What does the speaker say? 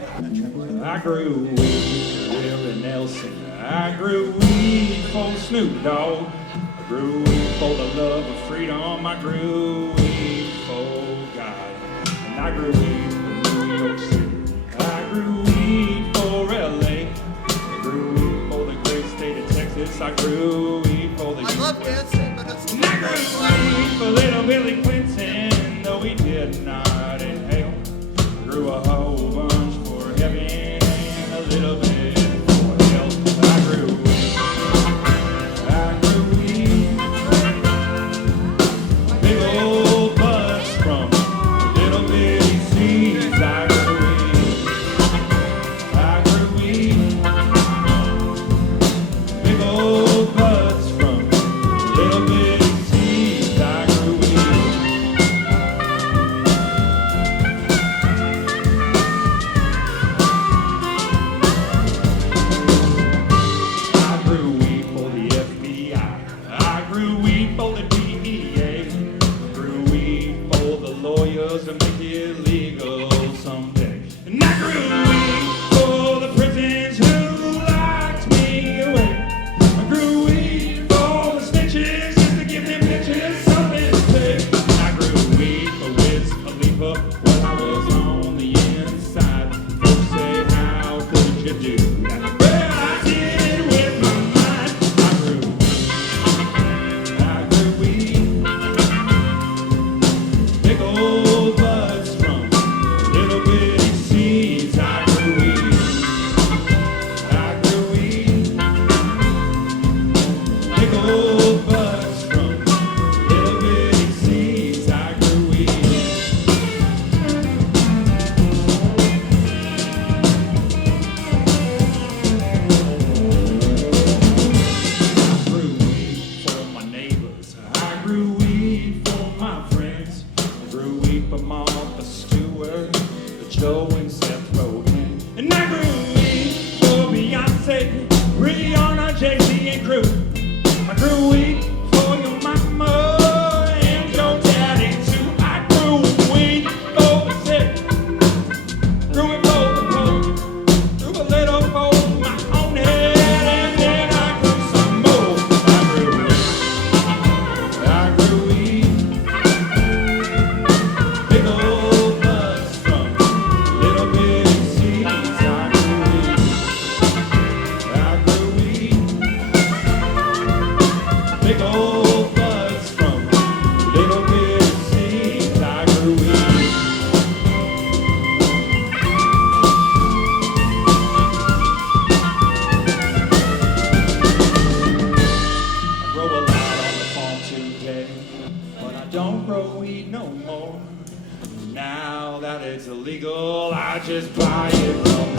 I grew weed for Willie Nelson. I grew weed for Snoop Dogg. I grew weed for the love of freedom. I grew weed for God. And I grew weed for New York City. I grew weed for LA. I grew weed for the great state of Texas. I grew weed for the I love dancing, but it's and I grew weed for little Billy Clinton, though he did not inhale. I grew a whole bunch for heaven and a little bit for hell. I grew weed. I grew weed. Big old buds from little bitty seeds. I grew weed. I grew weed. Big old buds from little bitty seeds. I grew weed. I grew weed for the FBI. I grew weed for the DEA. I grew weed for the lawyers to make it legal someday. And I grew weed for the prisons who locked me away. I grew weed for the snitches just to give them bitches something to say. I grew weed for Wiz Khalifa when I was on the inside. Folks say, how could you do that? Well, I did it with my mind. I grew weed. Big old buds from little bitty seeds. I grew weed. I grew weed. Big old buds from little bitty seeds. I grew weed. I grew weed for my neighbors. I grew weed for my friends. I grew weed for Martha Stewart, for Joe and Seth Rogen. And I grew weed for Beyonce, Rihanna, Jay-Z, and crew. I grew weed for your mama and your daddy too. I grew weed for the sick, grew it for the poor, grew a little for my own head, and then I grew some more. I grew weed. Big old buds from little bitty seeds. I grew weed. I grew weed. Big old buds from little bitty seeds. I grew weed. I grow a lot on the farm today, but I don't grow weed no more. Now that it's illegal, I just buy it from